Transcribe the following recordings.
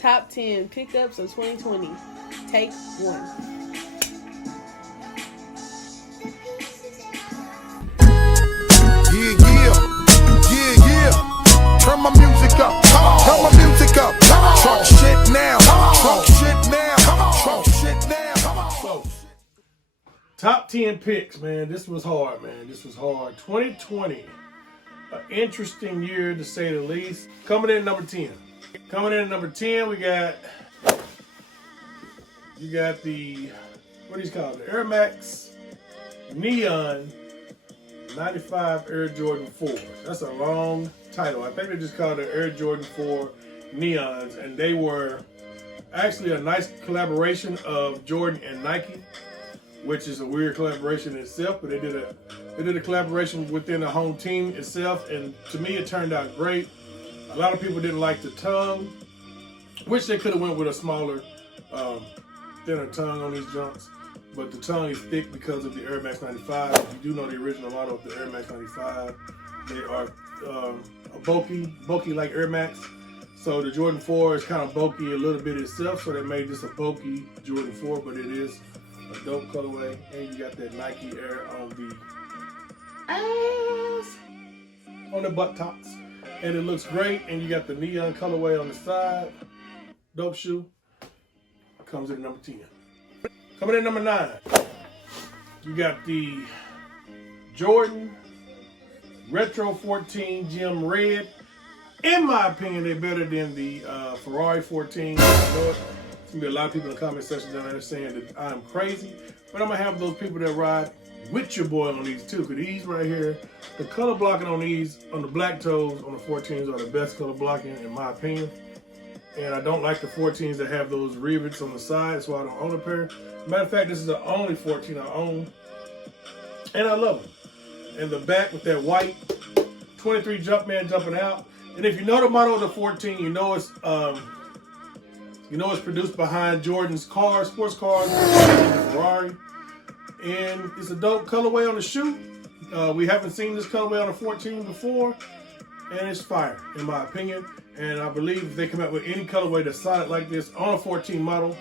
Top 10 pickups of 2020. Take 1. Yeah. Turn my music up. Turn my music up. Talk shit now. Talk shit now. Talk shit now. Top 10 picks, man. This was hard, man. This was hard. 2020, an interesting year to say the least. Coming in at number 10. Coming in at number 10, you got the, what do you call it? The Air Max Neon 95 Air Jordan 4s. That's a long title. I think they just called it Air Jordan 4 Neons, and they were actually a nice collaboration of Jordan and Nike, which is a weird collaboration in itself, but they did a collaboration within the home team itself, and to me it turned out great. A lot of people didn't like the tongue, which they could have went with a smaller, thinner tongue on these junks, but the tongue is thick because of the Air Max 95. If you do know the original model of the Air Max 95, they are a bulky like Air Max. So the Jordan 4 is kind of bulky a little bit itself, so they made this a bulky Jordan 4, but it is a dope colorway, and you got that Nike Air on the ass, on the buttocks, and it looks great. And you got the neon colorway on the side. Dope shoe. Comes in at number 10. Coming in at number 9, you got the Jordan Retro 14 Gem Red. In my opinion, they're better than the Ferrari 14. I know there's gonna be a lot of people in the comment section down there saying that I'm crazy, but I'm gonna have those people that ride with your boy on these too. Because these right here, the color blocking on these, on the black toes on the 14s, are the best color blocking in my opinion. And I don't like the 14s that have those rivets on the side, so I don't own a pair. Matter of fact, this is the only 14 I own, and I love them. And the back with that white 23 Jumpman jumping out. And if you know the model of the 14, you know it's produced behind Jordan's cars, sports cars, the Ferrari, and it's a dope colorway on the shoe. We haven't seen this colorway on a 14 before, and it's fire in my opinion. And I believe if they come out with any colorway that's solid like this on a 14 model,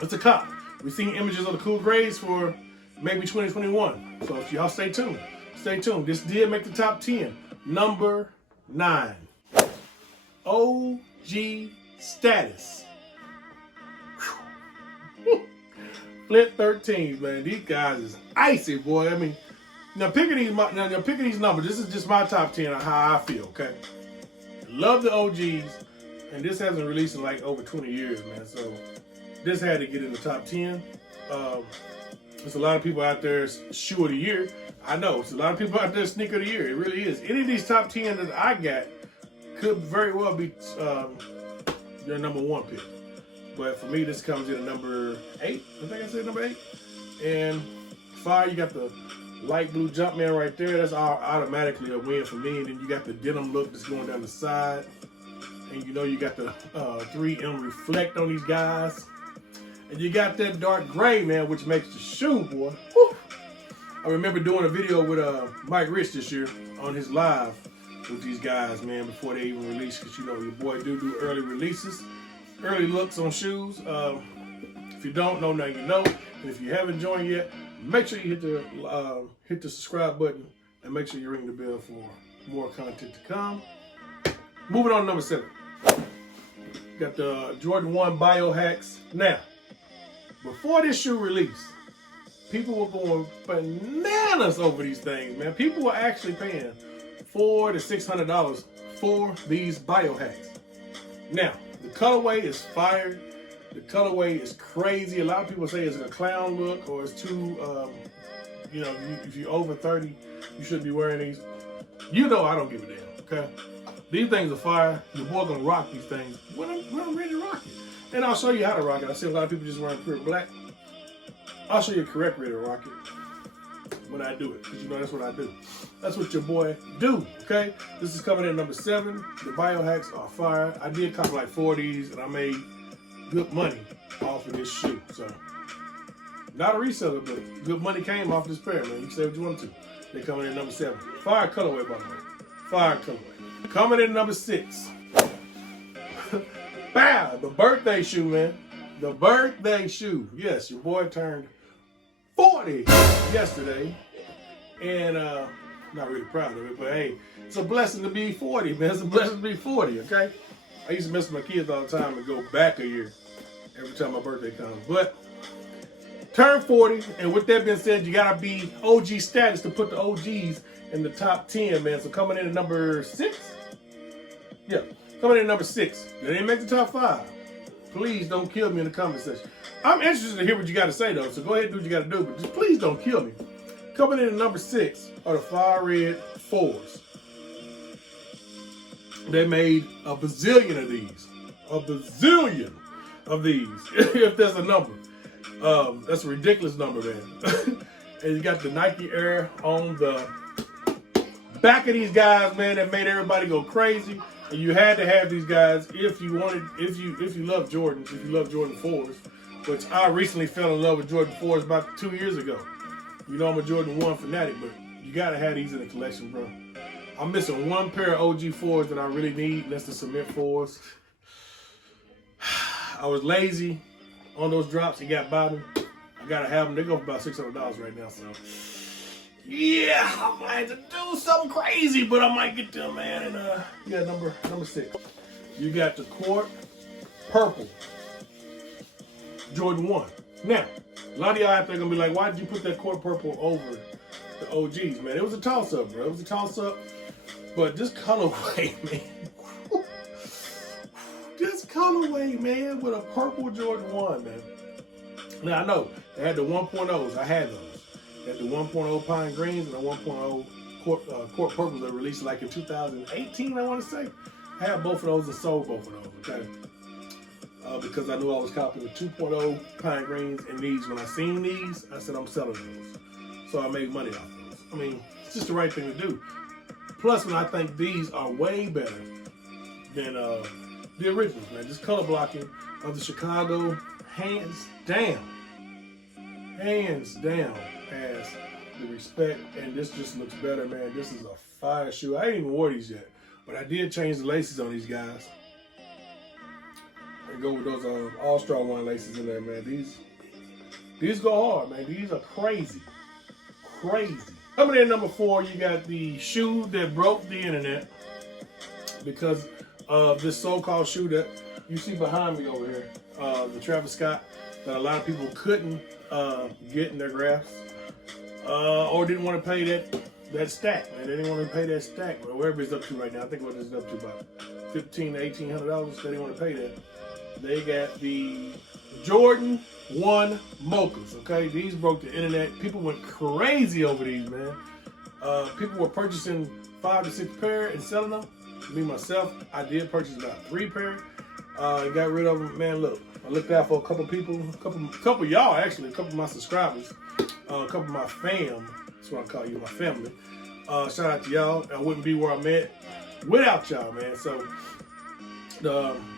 it's a cop. We've seen images of the cool grays for maybe 2021. So if y'all stay tuned. Stay tuned. This did make the top 10. Number 9. OG status. Flint 13s, man. These guys is icy, boy. I mean, now picking these numbers, this is just my top 10 of how I feel, okay? Love the OGs, and this hasn't released in like over 20 years, man. So this had to get in the top 10. There's a lot of people out there shoe of the year. I know, it's a lot of people out there sneaker of the year. It really is. Any of these top 10 that I got could very well be their number 1 pick. But for me, this comes in at number 8. I think I said number 8. And fire, you got the light blue Jumpman right there. That's automatically a win for me. And then you got the denim look that's going down the side. And you know you got the 3M reflect on these guys. And you got that dark gray, man, which makes the shoe, boy. Whew. I remember doing a video with Mike Rich this year on his live with these guys, man, before they even released. Because you know your boy do early releases, early looks on shoes. If you don't know, now you know. And if you haven't joined yet, make sure you hit the subscribe button and make sure you ring the bell for more content to come. Moving on to number 7. Got the Jordan 1 Biohacks. Now, before this shoe released, people were going bananas over these things, man. People were actually paying $400 to $600 for these Biohacks. Now, the colorway is fire. The colorway is crazy. A lot of people say it's a clown look or it's too, if you're over 30, you shouldn't be wearing these. You know I don't give a damn, okay? These things are fire. Your boy gonna rock these things when I'm ready to rock it. And I'll show you how to rock it. I see a lot of people just wearing pure black. I'll show you the correct way to rock it when I do it, because you know that's what I do. That's what your boy do, okay? This is coming in at number 7. The Biohacks are fire. I did cop like 4 of these, and I made good money off of this shoe. So, not a reseller, but good money came off this pair, man. You can say what you want to. They're coming in at number 7. Fire colorway, by the way. Fire colorway. Coming in at number 6. Bow, the birthday shoe, man. The birthday shoe. Yes, your boy turned 40 yesterday. And not really proud of it, but hey, it's a blessing to be 40, man. It's a blessing to be 40, okay? I used to miss my kids all the time and go back a year every time my birthday comes. But turn 40, and with that being said, you gotta be OG status to put the OGs in the top 10, man. So coming in at number 6? Yeah, coming in at number 6. They didn't make the top 5. Please don't kill me in the comment section. I'm interested to hear what you gotta say though, so go ahead and do what you gotta do, but just please don't kill me. Coming in at number 6 are the Fire Red 4s. They made a bazillion of these. A bazillion of these, if there's a number. That's a ridiculous number, man. And you got the Nike Air on the back of these guys, man, that made everybody go crazy. And you had to have these guys if you love Jordans, if you love Jordan 4s, which I recently fell in love with Jordan 4s about 2 years ago. You know I'm a Jordan 1 fanatic, but you gotta have these in the collection, bro. I'm missing one pair of OG 4s that I really need, and that's the cement 4s. I was lazy on those drops. You got by them. I gotta have them. They go for about $600 right now, so yeah, I might have to do something crazy, but I might get them, man. And yeah, number 6. You got the Court Purple Jordan 1. Now, a lot of y'all out there gonna be like, why did you put that Court Purple over the OGs, man? It was a toss-up, bro. It was a toss-up. But this colorway, man. This colorway, man, with a purple Jordan 1, man. Now, I know they had the 1.0s. I had those. They had the 1.0 Pine Greens and the 1.0 Court Purples that released like in 2018, I want to say. I had both of those and sold both of those, okay? Because I knew I was copying the 2.0 Pine Greens and these. When I seen these, I said I'm selling those. So I made money off those. I mean, it's just the right thing to do. Plus, when I think these are way better than the originals, man. This color blocking of the Chicago, hands down, has the respect, and this just looks better, man. This is a fire shoe. I ain't even wore these yet, but I did change the laces on these guys. And go with those all-straw one laces in there, man. These go hard, man. These are crazy. Coming in at number 4, you got the shoe that broke the internet because of this so-called shoe that you see behind me over here, the Travis Scott, that a lot of people couldn't get in their grasp or didn't want to pay that stack, man. They didn't want to pay that stack, but wherever it's up to right now, I think what it's up to about $1,500 to $1,800. They didn't want to pay that. They got the Jordan 1 Mochas, okay? These broke the internet. People went crazy over these, man. People were purchasing 5 to 6 pair and selling them. Me, myself, I did purchase about 3 pair. And got rid of them. Man, look, I looked out for a couple people, a couple of y'all, actually, a couple of my subscribers, a couple of my fam. That's what I call you, my family. Shout out to y'all. I wouldn't be where I'm at without y'all, man. So,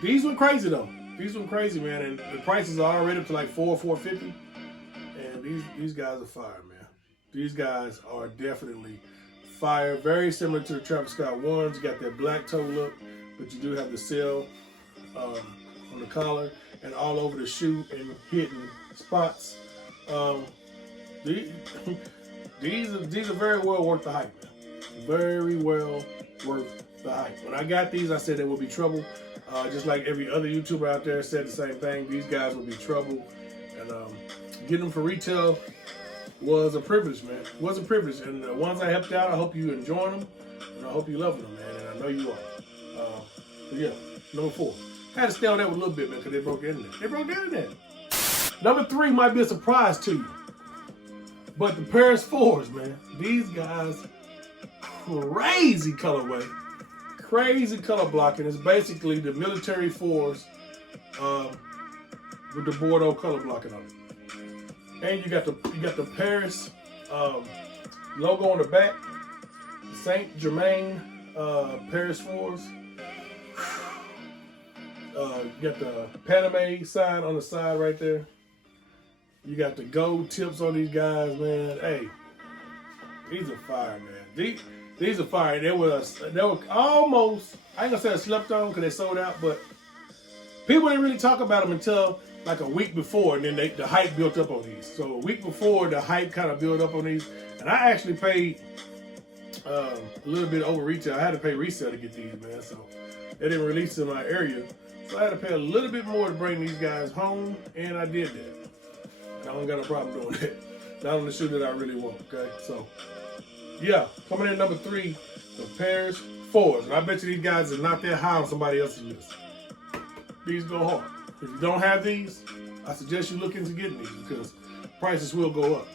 these went crazy, though. These went crazy, man, and the prices are already up to like $450. And these guys are fire, man. These guys are definitely fire. Very similar to the Travis Scott ones. You got that black toe look, but you do have the sail on the collar and all over the shoe and hitting spots. These are very well worth the hype, man. Very well worth the hype. When I got these, I said there would be trouble. Just like every other YouTuber out there said the same thing. These guys will be trouble. And getting them for retail was a privilege, man. It was a privilege. And the ones I helped out, I hope you enjoying them. And I hope you loving them, man. And I know you are. But yeah, number 4. I had to stay on that with a little bit, man, because they broke the internet. They broke the internet. Number 3 might be a surprise to you. But the Paris 4s, man. These guys, crazy colorway. Crazy color blocking. It's basically the military 4s with the Bordeaux color blocking on it. And you got the Paris logo on the back. Saint Germain Paris 4s. You got the Paname sign on the side right there. You got the gold tips on these guys, man. Hey, these are fire, man. These are fire. They were almost, I ain't gonna say I slept on because they sold out, but People didn't really talk about them until like a week before, and then the hype built up on these. So a week before, the hype kind of built up on these, and I actually paid a little bit over retail. I had to pay resale to get these, man. So they didn't release in my area, so I had to pay a little bit more to bring these guys home, and I did that. And I don't got a problem doing that. Not on the shoe that I really want. Okay, so yeah, coming in number 3, the Paris 4s, and I bet you these guys are not that high on somebody else's list. These go hard. If you don't have these, I suggest you look into getting these because prices will go up.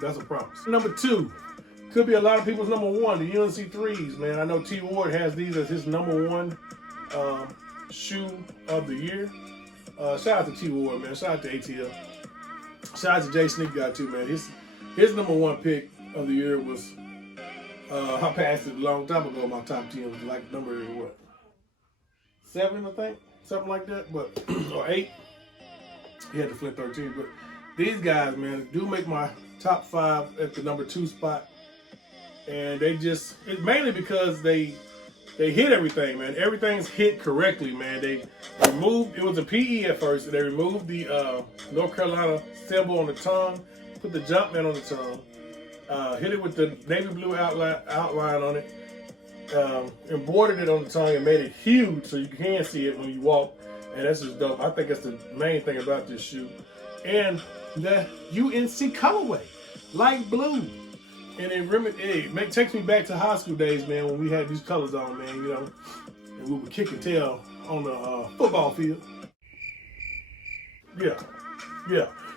That's a promise. Number 2, could be a lot of people's number 1, the UNC 3s, man. I know T. Ward has these as his number 1 shoe of the year. Shout out to T. Ward, man. Shout out to ATL. Shout out to Jay Sneak Guy too, man. His number 1 pick of the year was, I passed it a long time ago. My top 10 was like number, what, 7, I think? Something like that, but or 8. He had to flip 13, but these guys, man, do make my top 5 at the number 2 spot, and it's mainly because they hit everything, man. Everything's hit correctly, man. They removed, it was a PE at first, and they removed the North Carolina symbol on the tongue, put the Jumpman on the tongue, hit it with the navy blue outline on it. Embroidered it on the tongue and made it huge so you can see it when you walk, and that's just dope. I think that's the main thing about this shoe. And the UNC colorway, light blue, and it takes me back to high school days, man, when we had these colors on, man, you know, and we would kick and tail on the football field. Yeah.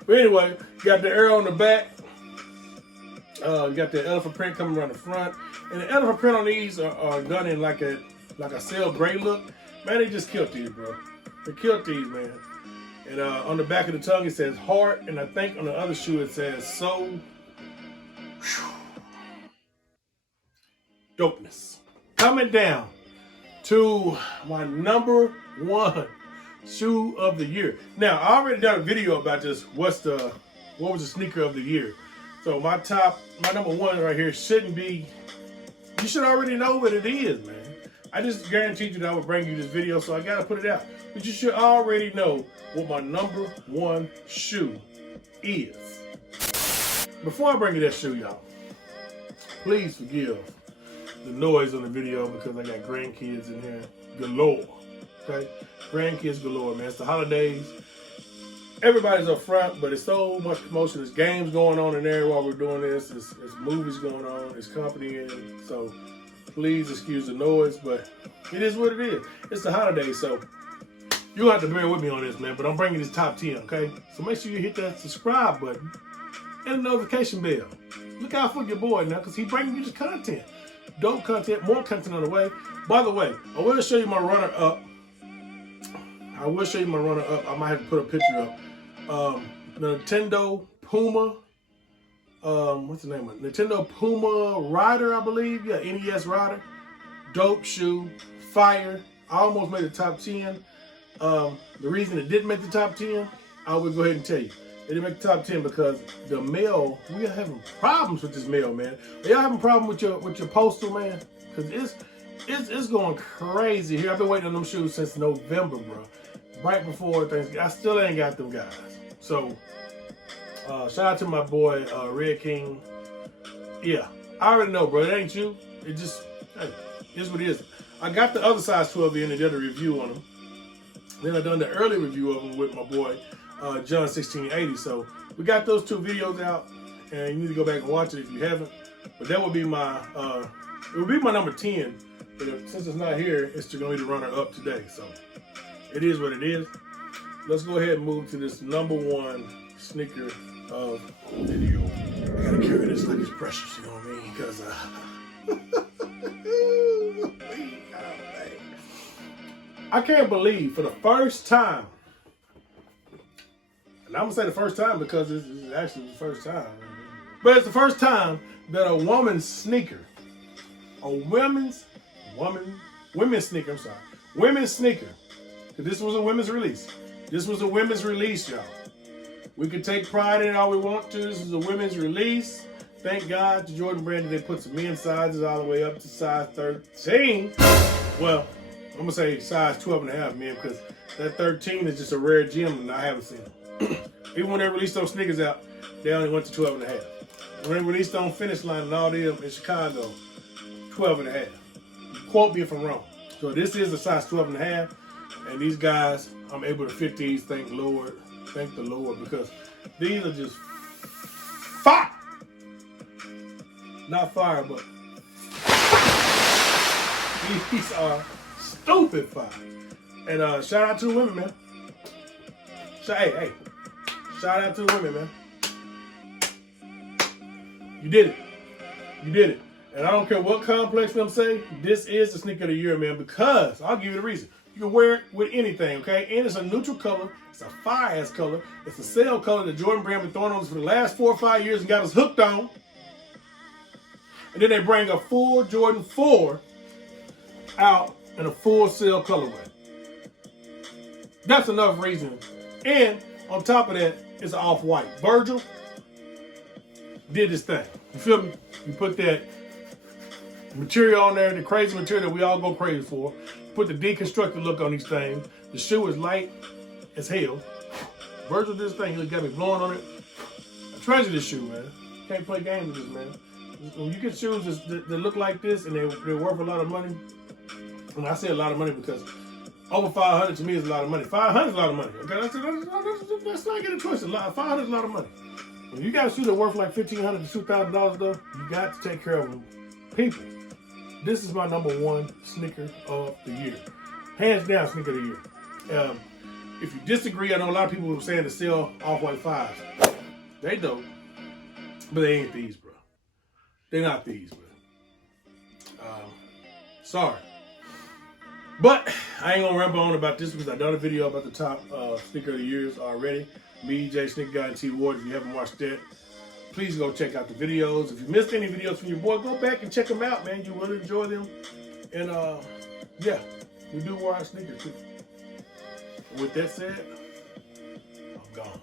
But anyway, got the arrow on the back. You got the elephant print coming around the front. And the elephant print on these are done in like a sail gray look. Man, they just killed these, bro. They killed these, man. And on the back of the tongue, it says heart. And I think on the other shoe, it says soul. Dopeness. Coming down to my number 1 shoe of the year. Now, I already done a video about this. What was the sneaker of the year? So my number 1 right here shouldn't be, you should already know what it is, man. I just guaranteed you that I would bring you this video, so I gotta put it out. But you should already know what my number 1 shoe is. Before I bring you that shoe, y'all, please forgive the noise on the video because I got grandkids in here galore, okay? Grandkids galore, man. It's the holidays. Everybody's up front, but it's so much commotion. There's games going on in there while we're doing this. There's movies going on. There's company in. So please excuse the noise, but it is what it is. It's the holidays, so you'll have to bear with me on this, man. But I'm bringing this top 10, okay? So make sure you hit that subscribe button and the notification bell. Look out for your boy now, because he's bringing you this content. Dope content, more content on the way. By the way, I will show you my runner-up. I might have to put a picture up. The Nintendo Puma, what's the name of it? Nintendo Puma Rider, I believe. Yeah, NES Rider. Dope shoe, fire. I almost made the top 10. The reason it didn't make the top 10, I will go ahead and tell you. It didn't make the top 10 because the mail, we are having problems with this mail, man. Are y'all having a problem with your postal, man? Because it's going crazy here. I've been waiting on them shoes since November, bro. Right before Thanksgiving. I still ain't got them guys. So, shout out to my boy, Red King. Yeah, I already know, bro. It ain't you. It just, hey, it's what it is. I got the other size 12 in and did a review on them. Then I done the early review of them with my boy, John 1680. So, we got those 2 videos out, and you need to go back and watch it if you haven't. But that would be my, it would be my number 10. But since it's not here, it's going to be the runner-up today. So, it is what it is. Let's go ahead and move to this number 1 sneaker of the video. I gotta carry this like it's precious, you know what I mean? Because, I can't believe for the first time, and I'm gonna say the first time because this is actually the first time, but it's the first time that a woman's sneaker, women's sneaker, because this was a women's release. This was a women's release, y'all. We can take pride in it all we want to. This is a women's release. Thank God to Jordan Brand that they put some men's sizes all the way up to size 13. Well, I'm going to say size 12 and a half, men, because That 13 is just a rare gem and I haven't seen them. Even when they released those sneakers out, they only went to 12 and a half. When they released on Finish Line and all them in Chicago, 12 and a half. Quote me if I'm wrong. So this is a size 12 and a half. And these guys, I'm able to fit these, thank the Lord, because these are just fire. Not fire, but these are stupid fire. And shout out to the women, man. Hey, shout out to the women, man. You did it. You did it. And I don't care what complex them say, this is the sneaker of the year, man, because I'll give you the reason. You can wear it with anything, okay? And it's a neutral color. It's a fire-ass color. It's a sale color that Jordan Brand been throwing on us for the last 4 or 5 years and got us hooked on. And then they bring a full Jordan 4 out in a full sale colorway. That's enough reason. And on top of that, it's an off-white. Virgil did this thing. You feel me? You put that material on there, the crazy material that we all go crazy for. Put the deconstructed look on these things. The shoe is light as hell. Virgil did this thing. He got me blowing on it. I treasure this shoe, man. Can't play games with this, man. When you get shoes that look like this and they're worth a lot of money, and I say a lot of money because over 500 to me is a lot of money. 500 is a lot of money. Okay, let's not get a twist. 500 is a lot of money. When you got a shoe that's worth like $1,500 to $2,000 though, you got to take care of them people. This is my #1 sneaker of the year. Hands down sneaker of the year. If you disagree, I know a lot of people were saying to sell off-white 5s. They dope, but they ain't these, bro. They're not these, bro. Sorry. But I ain't gonna ramble on about this because I done a video about the top sneaker of the years already. Me, Jay, Sneaker Guy, and T Ward. If you haven't watched that, please go check out the videos. If you missed any videos from your boy, go back and check them out, man. You will enjoy them. And yeah, we do wear our sneakers too. And with that said, I'm gone.